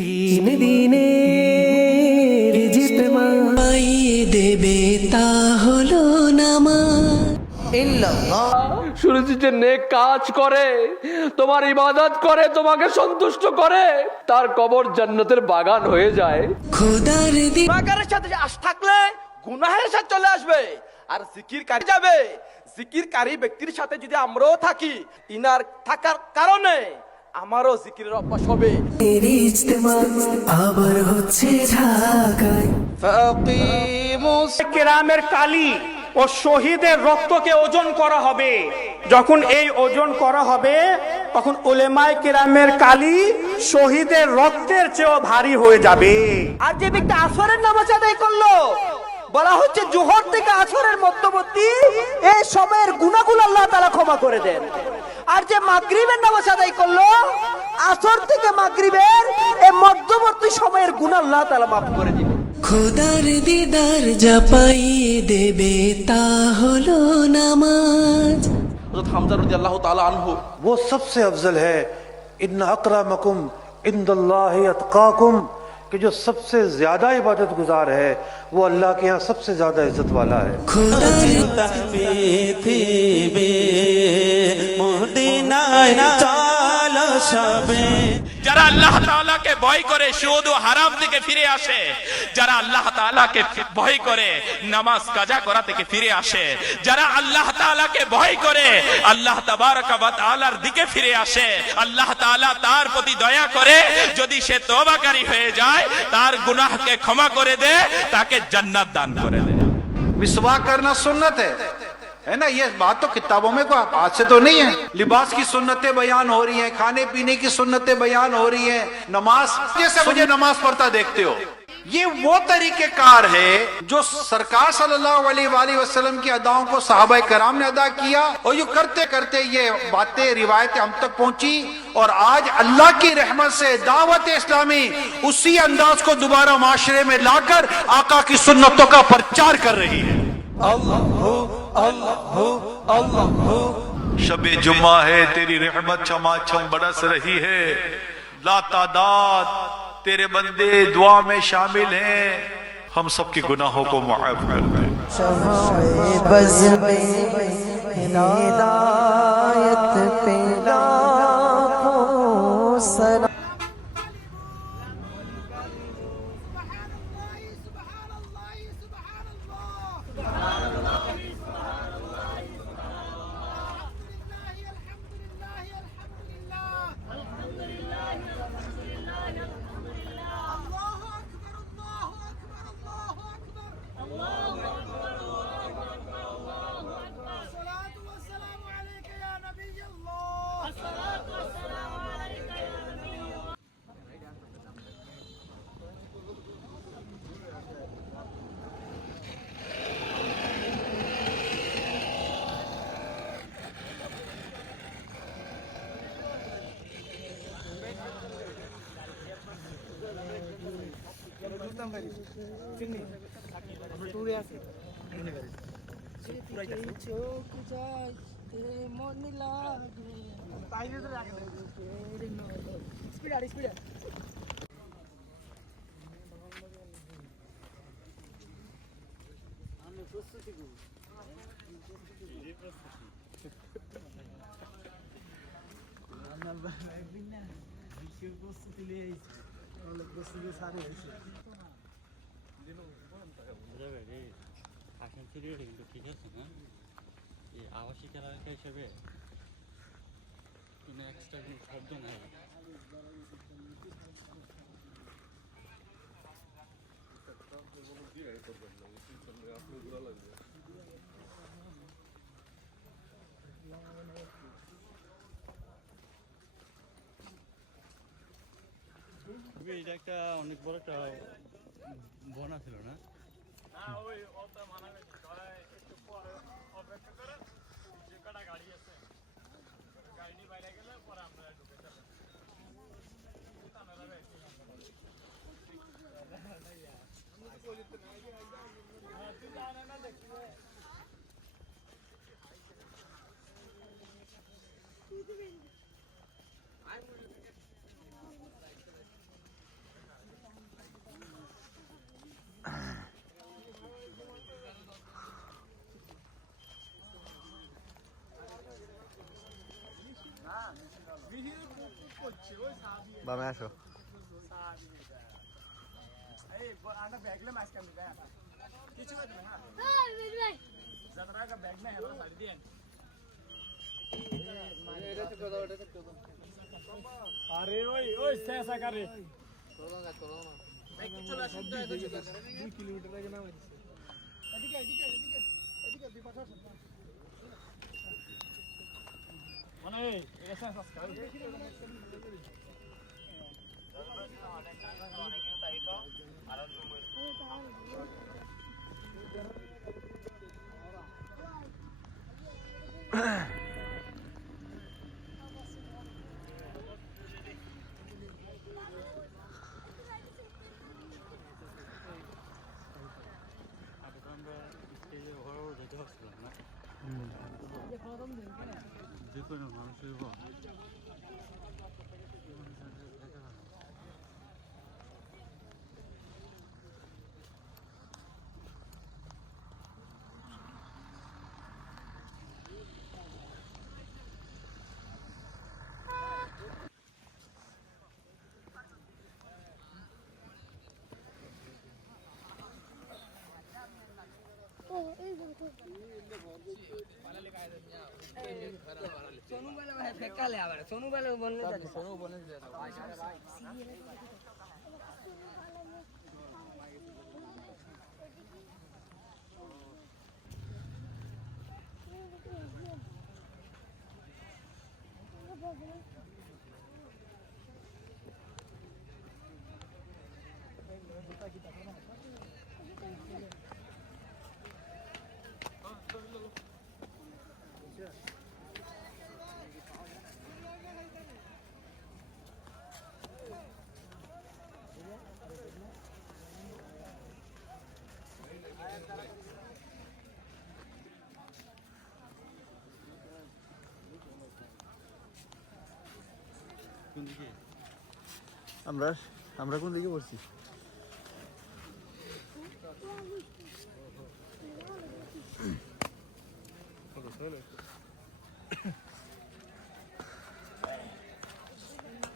তিন দিনের জিতমা পাইয়ে দেবে তা হলো নামাজ। শুনেছি যে নেক কাজ করে, তোমার ইবাদত করে, তোমাকে সন্তুষ্ট করে, তার কবর জান্নাতের বাগান হয়ে যায়। খোদার দিন গুনাহগারের সাথে আশ থাকলে গুনাহের সাথে চলে আসবে, আর জিকিরকারী যাবে। জিকিরকারী ব্যক্তির সাথে যদি আমরাও থাকি, ইনার থাকার কারণে আমারও জিকিরের অভ্যাস হবে। ইজতেমা আবার হচ্ছে ঢাকায়। কেরামের কালি ও শহীদের রক্তকে ওজন করা হবে। যখন এই ওজন করা হবে তখন উলেমায়ে কেরামের কালি শহীদের রক্তের চেয়েও ভারী হয়ে যাবে। আর যে ব্যক্তি আসরের নামাজ আদায় করলো, বলা হচ্ছে জোহর থেকে আসরের মধ্যবর্তী এই সময়ের গুনাহগুলো আল্লাহ তাআলা ক্ষমা করে দেন। আর যে মাগরিবের নামাজ আদায় করলো, আসর থেকে মাগরিবের এই মধ্যবর্তী সময়ের গুনাহ আল্লাহ তাআলা মাফ করে দিবেন। খোদার দিদার যা পাইয়ে দেবে তা হলো নামাজ। হযরত হামজা রাদিয়াল্লাহু তাআলা আনহু वो सबसे अफजल है। इन्ना अकरमकुम इंदल्लाहि अतकाकुम, कि जो सबसे ज्यादा इबादत गुजार है वो अल्लाह के यहाँ सबसे ज्यादा इज्जत वाला है। যারা আল্লাহ তাআলাকে ভয় করে সুদ ও হারাম থেকে ফিরে আসে, যারা আল্লাহ তাআলাকে ভয় করে নামাজ কাজা করা থেকে ফিরে আসে, যারা আল্লাহ তাআলাকে ভয় করে আল্লাহ তাবারক ওয়া তাআলার দিকে ফিরে আসে, আল্লাহ তাআলা তার প্রতি দয়া করে, যদি সে তওবাকারী হয়ে যায় তার গুনাহকে ক্ষমা করে দেয়, তাকে জান্নাত দান করে দেয়। मिसवाक करना सुन्नत है ना? ये बात तो किताबों में कोई आज से तो नहीं है। लिबास की सुन्नतें बयान हो रही हैं, खाने पीने की सुन्नतें बयान हो रही हैं, नमाज जैसे मुझे नमाज पढ़ता देखते हो, ये वो तरीकेकार है जो सरकार सल्लल्लाहु अलैहि वसल्लम की अदाओं को सहाबा कराम ने अदा किया, और ये करते करते ये बातें रिवायतें हम तक पहुंची, और आज अल्लाह की रहमत से दावत इस्लामी उसी अंदाज को दोबारा माशरे में लाकर आका की सुन्नतों का प्रचार कर रही है। शबे जुम्मा है, तेरी रहमत छमाछम बरस रही है, लातादाद तेरे बंदे दुआ में शामिल हैं, हम सबके गुनाहों को माफ कर दे। बज़ में हिदायत पे लाखों सलाम। ঠিক আছে না? এই আবাসিক এলাকা হিসেবে কোনো এক্সট্রা কোনো শব্দ নেই। এটা একটা অনেক বড় একটা বনা ছিল না? বামে আসো। আরে ওই ওই শেষা করে মানে এটা শেষ আমরা স্টেজে ঘরেও যেতে পারছিলাম না যে কোনো মানুষের सोनू वाले भाई फेंका ले आवर सोनू वाले बोलने जा सोनू बोलने जा কোন দিকে আমরা কোন দিকে পড়ছি?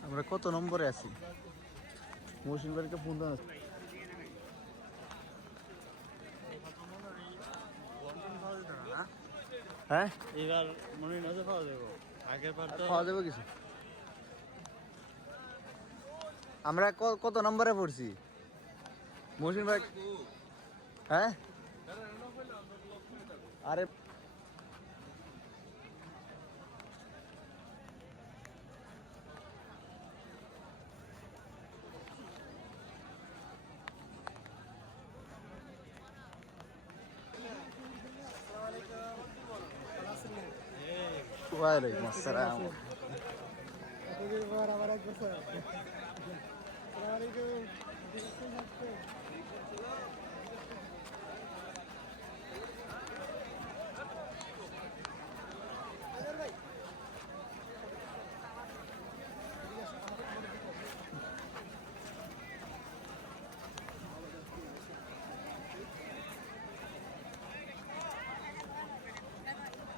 আমরা কত নম্বরে আছি? মহসিন বাড়িকে ফোন দেওয়া হ্যাঁ এবার মনে নজর পাওয়া যাবো আগের বার তো খাওয়া যাবে কিছু? আমরা কত নম্বরে পড়ছি মহসিন ভাই? হ্যাঁ আরে ওয়ালাইকুম আসসালাম।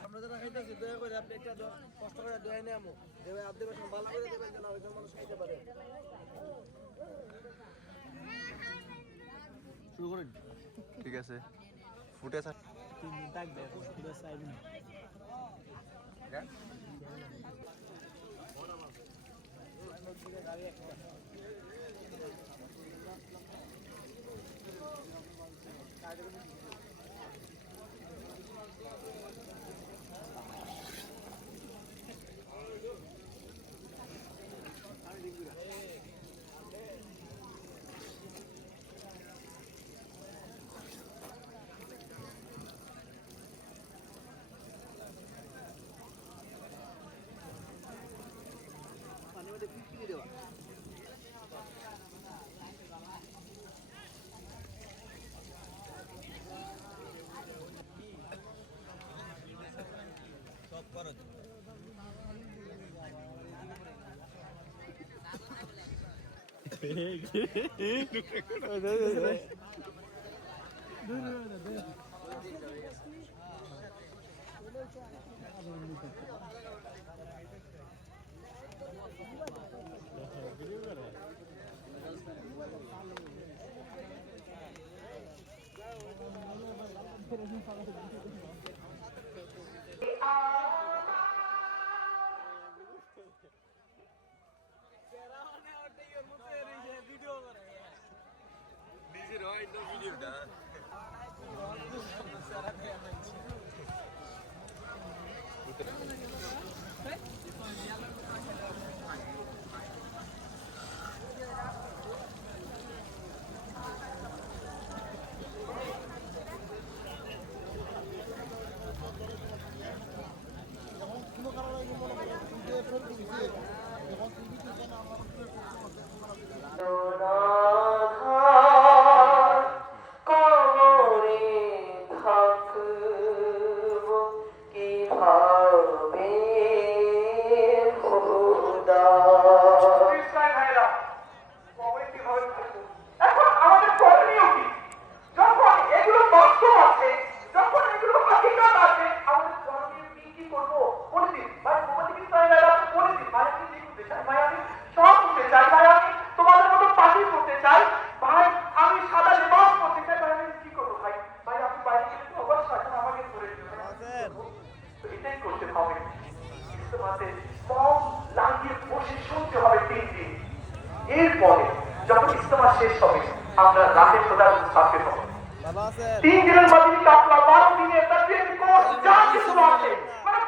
আমরা যারা খাইতেছি দয়া করে আপনি একটা কষ্ট করে দয়া নিয়ে আমো দেবে আপনি ভালো করে দেবেন যেন ওইসব মানুষ খাইতে পারে। শুরু করেন। ঠিক আছে ফুটে থাক। থাকবে পুরো সাইড না পানির মধ্যে ফিটকিরি দেওয়া সব করো কবরে থাকব কিভাবে খোদা। এখন আমাদের করণীয় কি? যখন এগুলো বাস্তব আছে, যখন এগুলো হাকিকত আছে, আমাদের করণীয় কি করবো বলে দিন ভাই। মোহাম্মদ ইসলাম বলে দিন ভাই, আমি কি করতে চাই ভাই, আমি সব করতে চাই ভাই, আমি তোমাদের মতো পার্টি করতে চাই ভাই, আমি সাদা লিবাস করতে চাই ভাই, আমি কি করবো ভাই? ভাই আপনি বাইরে গেলে তো অবশ্যই এখন আমাকে করে দিবেন, তো এটাই করতে হবে। ইসলামাতে মন লাগিয়ে বসে শুনতে হবে 3 দিন। এরপরে যখন ইজতেমা শেষ হবে আমরা রাতে খোদার সাথে হব। 3 দিনের মধ্যে কাফলা 12 দিনের তাকবীর কোর্স যা কিছু আছে মানে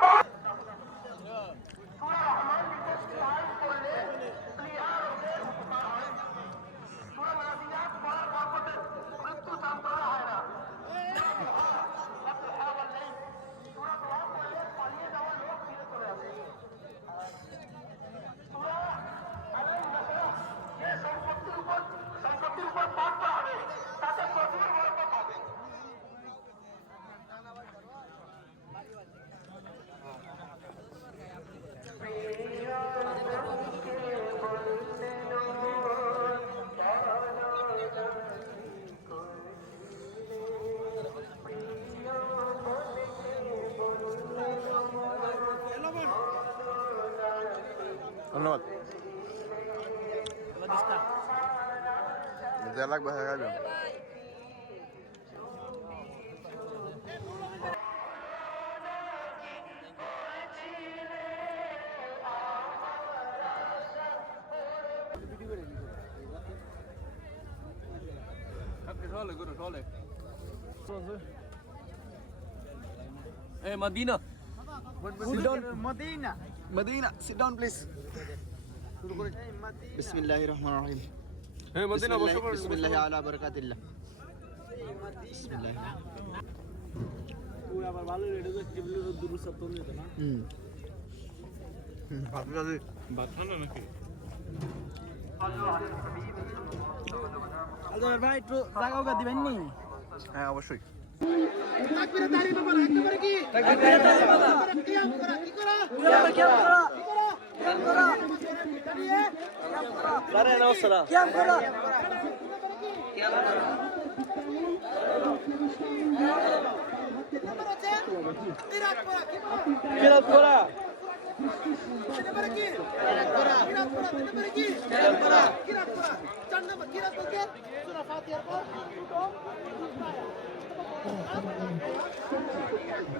ধন্যবাদ। যা লাগবে হ্যাঁ খাইবেন। Hey, Madina. Madina, sit down please. বিসমিল্লাহির রহমানির রহিম। Hey, Madina, বসো বসো। বিসমিল্লাহি আলা বারাকাতিল্লাহ। বিসমিল্লাহ। ওই আবার ভালো রেডি করে টেবিলের দুরু সব তোলে না। ভাত খাবে? ভাত খানো নাকি? আল্লাহ ভাই একটু জায়গাও গা দিবেন নি? হ্যাঁ অবশ্যই। তাকবীরে দাঁড়িয়ে বাবা একবারে কি তাকবীরে দাঁড়িয়ে বাবা কিয়াম করা কি করা কিয়াম করা কিয়াম করা দাঁড়িয়ে কিয়াম করা দাঁড়ায় নাও সারা। কিয়াম করা কিরাত করা। এবারে কি কিরাত করা কিরাত করা এবারে কি কিরাত করা কিরাত করা 4 নম্বর কিরাত বলতে সূরা ফাতিহার পর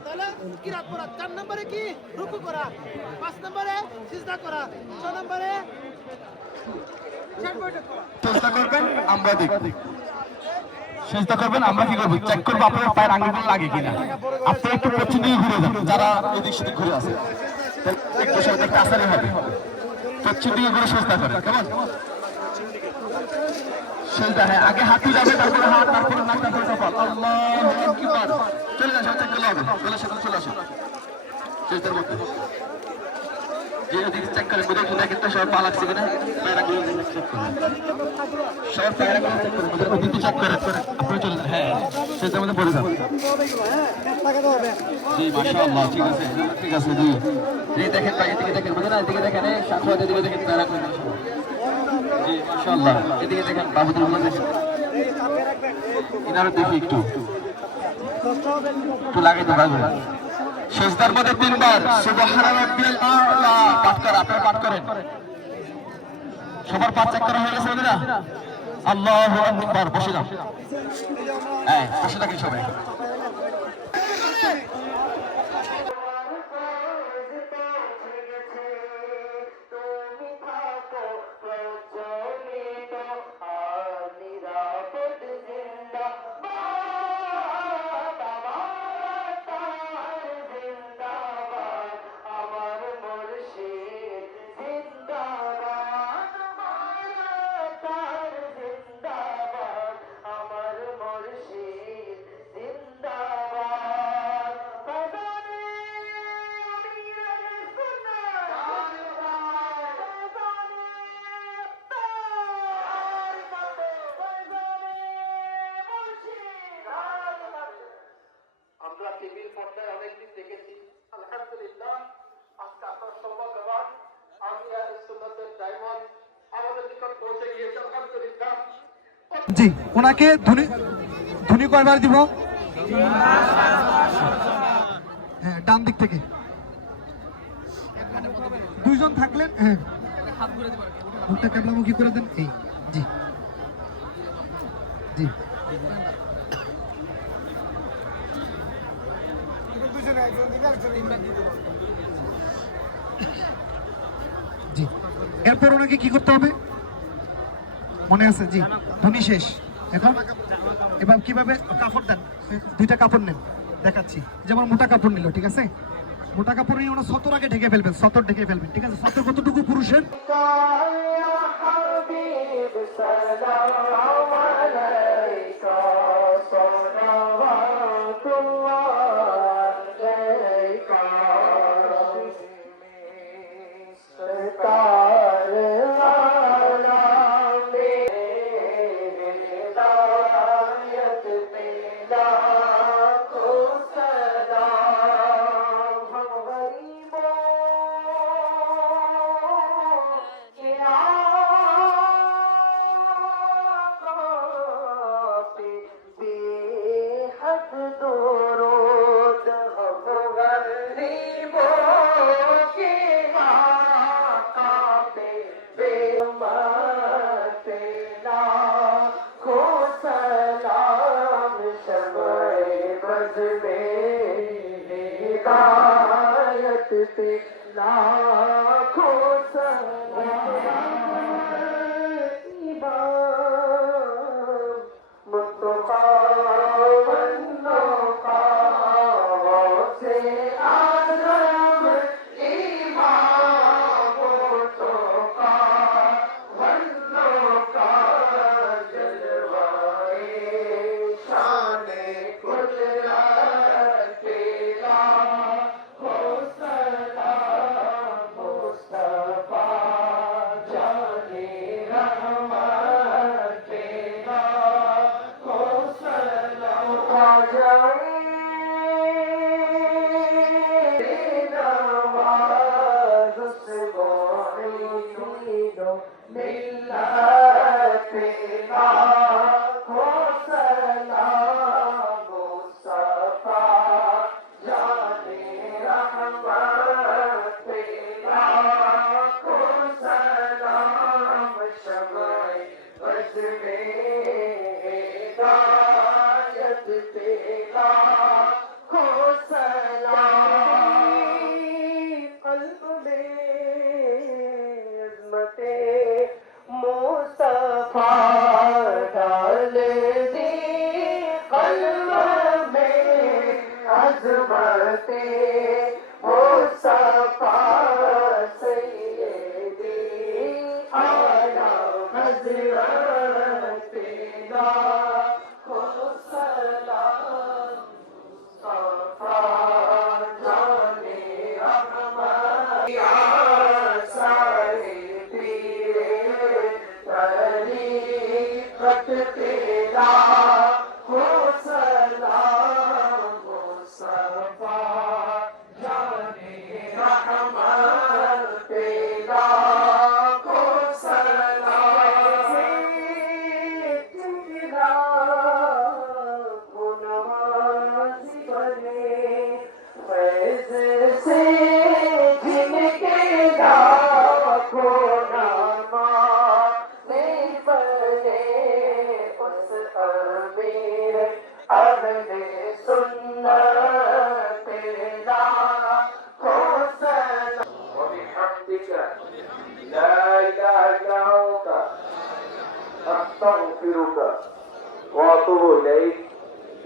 তাহলে কিরাত করা 4 নম্বরে কি রুকু করা 5 নম্বরে সিজদা করা 6 নম্বরে চেষ্টা করবেন আমরা দেখি। চেষ্টা করবেন আমরা কি করব চেক করব আপনার পায়ের আঙ্গুল লাগে কিনা। আপনি একটু পশ্চিম দিকে ঘুরে যান যারা এদিক সেদিক ঘুরে আছে একটু সাথে একটা আসারে হবে। পশ্চিম দিকে ঘুরে চেষ্টা করেন কেমন সেজদা। হ্যাঁ আগে হাঁটু যাবে তারপরে হাত তারপরে নাক তারপরে কপাল। আল্লাহু আকবার। চলে যান সাথে চলে যাবে চলে আসুন চলে আসুন চেষ্টার মধ্যে যে যদি চেক করেন বুঝে কিনা কিন্তু সব পা লাগছে কিনা পায়রা গুলো চেক করেন সব পায়রা গুলো চেক করেন বুঝে কিন্তু চেক করেন আপনি চলে যান। হ্যাঁ সেটার মধ্যে পড়ে যান। জি মাশাআল্লাহ ঠিক আছে ঠিক আছে জি জি দেখেন ভাই এদিকে দেখেন বুঝেন এদিকে দেখেন এই সাথে দিকে দেখেন পায়রা গুলো জি মাশাআল্লাহ এদিকে দেখেন বাবুদের গুলো দেখেন ইনারে দেখি একটু লাগাই তো ভাই সিজদার মধ্যে 3 বার সুবহান রাব্বিল আ'লা পাঠ করেন আপনারা পাঠ করেন। সবার পাঠ চেক করা হয়ে গেছে না? আল্লাহু আকবার। বসে যান। হ্যাঁ বসে থাকেন সবাই। জি, ওনাকে ধনী ধনী কয়বার দিব? হ্যাঁ, ডান দিক থেকে দুইজন থাকলেন। হ্যাঁ, মুখটা ক্যাবলামুখী করে দেন। এই জি জি জি। এরপর ওনাকে কি করতে হবে মনে আছে? জি, ধনী শেষ। এখন এবার কিভাবে কাপড় দেন? দুইটা কাপড় নেন, দেখাচ্ছি। যেমন মোটা কাপড় নিল, ঠিক আছে? মোটা কাপড় নিয়ে ওনার সতর আগে ঢেকে ফেলবেন, সতর ঢেকে ফেলবেন, ঠিক আছে? সতর কতটুকু পুরুষের?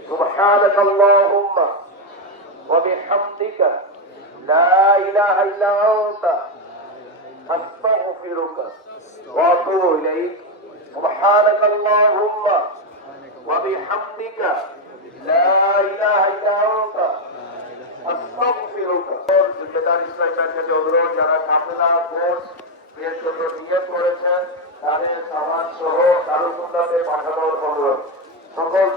سبحانك اللهم وبحمدك لا إله إلا أنت أستغفرك وأتوب إليك سبحانك اللهم وبحمدك لا إله إلا أنت أستغفرك জিম্মেদার ইসলামের কাছে অনুরোধ যারা কাফেলা কোর্স এর জন্য নিয়ত করেছেন তাদের সামান সহ দারুকুল্লাতে পাঠানোর অনুরোধ সকল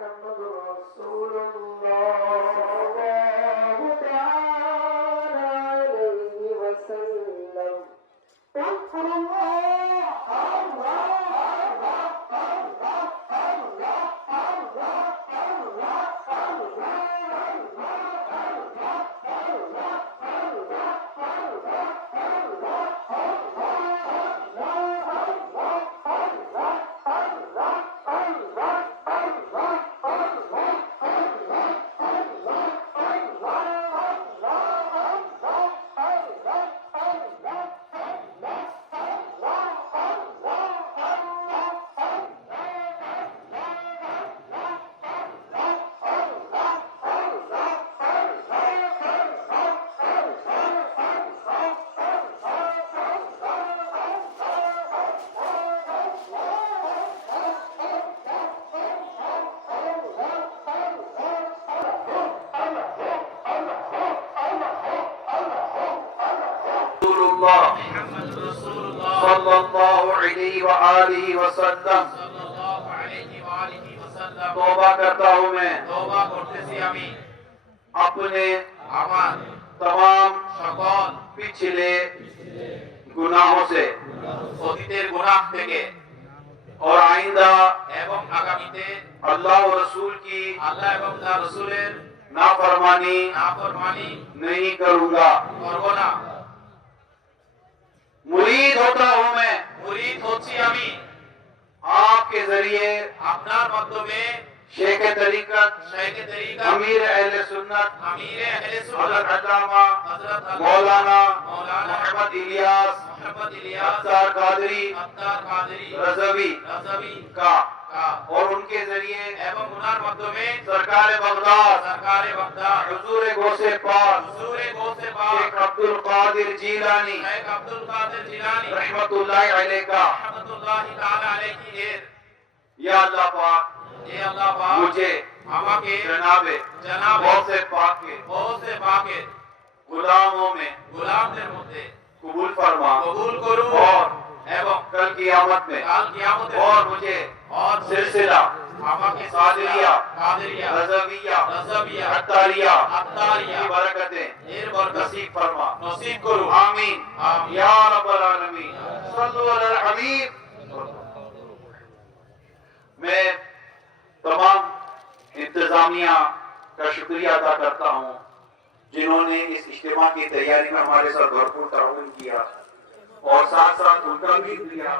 محمد رسول الله रसूलुल्लाह सल्लल्लाहु अलैहि व आलिहि वसल्लम तौबा करता हूँ मैं अपने तमाम पिछले गुनाहों से और आइंदा एवं आगामीते अल्लाह और रसूल की नाफरमानी नहीं करूंगा मुरीद होता हूँ मैं आपके जरिए शेख तरीकत अमीर अहले सुन्नत हज़रत अल्लामा मौलाना मोहम्मद इलियास अत्तार कादरी रज़वी का और उनके जरिए सरकार बगदाद हुजूर गौसे पाक शेख अब्दुल कादिर जीलानी रहमतुल्लाहि अलैह का या अल्लाह पाक मुझे जनाबे गौसे पाक के गुलामों में कबूल फरमा और कल क़यामत में और मुझे सिलसिला कादरिया रज़विया अत्तारिया की बरकतें नसीब फरमा आमीन या रब्बल आलमीन सल्लु अलल हबीब। मैं तमाम इंतजामिया का शुक्रिया अदा करता हूँ जिन्होंने इस इज्तिमा की तैयारी में हमारे साथ भरपूर ताउन किया और साथ साथ उनका भी किया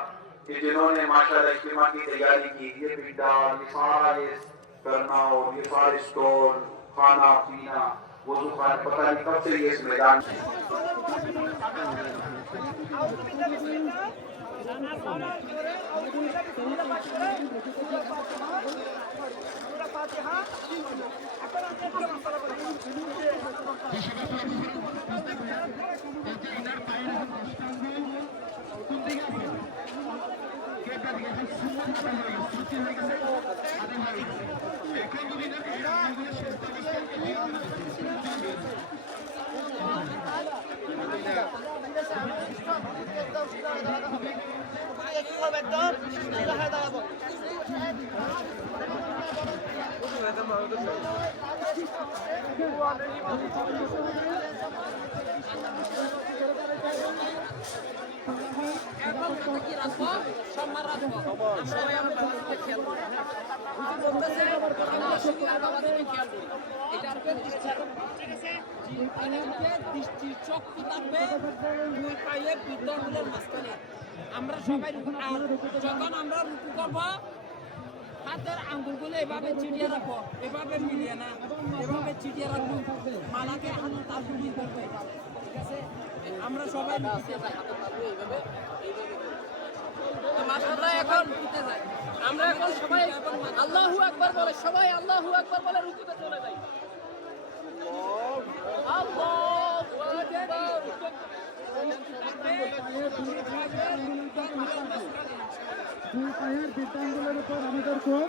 कि जिन्होंने माशाल्लाह इज्तिमा की तैयारी की। ये बिड्डा लिफारिस करना और लिफारिस स्टोर खाना पीना वुज़ू खाना पता नहीं कब से ये इस मैदान আমরা সবাই যখন আমরা রুকু করব হাতের আঙ্গুলগুলো এভাবে চিটিয়ে রাখবো, এভাবে মিলিয়ে না, এভাবে চিটিয়ে রাখবো, মালাকে হাতে তালু দিয়ে ধরবে, ঠিক আছে? আমরা সবাই রুকুতে যাই, হাতে তালু এইভাবে তো মাশাআল্লাহ এখন রুকুতে যাই। আমরা এখন সবাই আল্লাহু আকবার বলে, সবাই আল্লাহু আকবার বলে রুকুতে চলে যাই। আল্লাহু আকবার। দুই পায়ের বৃদ্ধাঙ্গুলের উপর আমাদের চোখ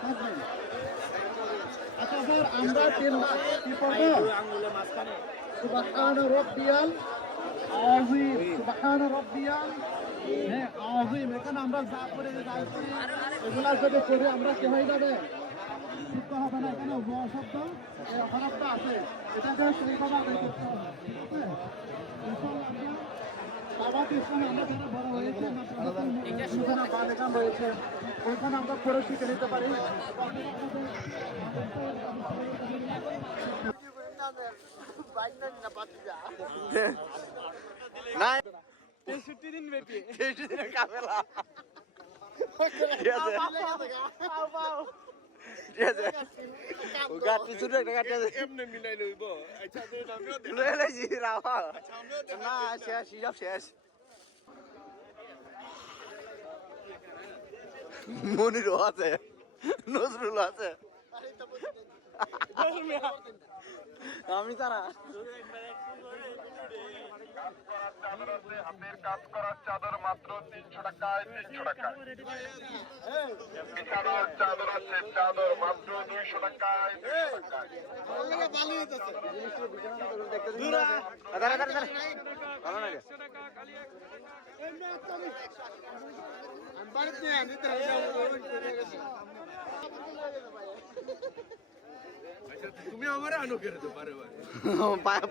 থাকবে। আচ্ছা স্যার, আমরা কি পড়বো? সুবহান রাব্বিয়াল আযীম, সুবহান রাব্বিয়াল আযীম। এখানে আমরা যা করে এগুলা যদি করে আমরা কি হয়ে যাবে? ঠিক হবে না। এখানে ব শব্দ হরফটা আছে, এটাকে সেইভাবে আদায় করতে হবে, ঠিক আছে? ওইখানে আমরা পরে শিখে নিতে পারি। মনিরও আছে, নজরুল আছে। আমি তারা হাতের কাজ করার চাদর মাত্র 300 টাকায় 300 টাকায় বিছানার চাদর আছে চাদর মাত্র 200 টাকায় 200 টাকায় তুমি আমার আনো করে তো পারে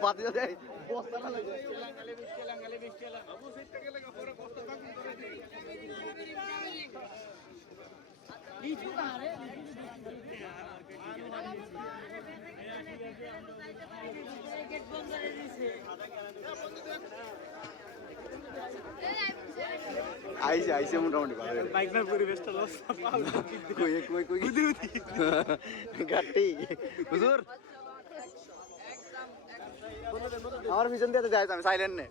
পাতি যায় বস্তা না লাগে আইসে মোটামুটি ভালো বাইক না পরিবেশটা লস কই কই কই গাটি হুজুর আমার পিছন দিয়ে যায় আমি সাইলেন্ট নে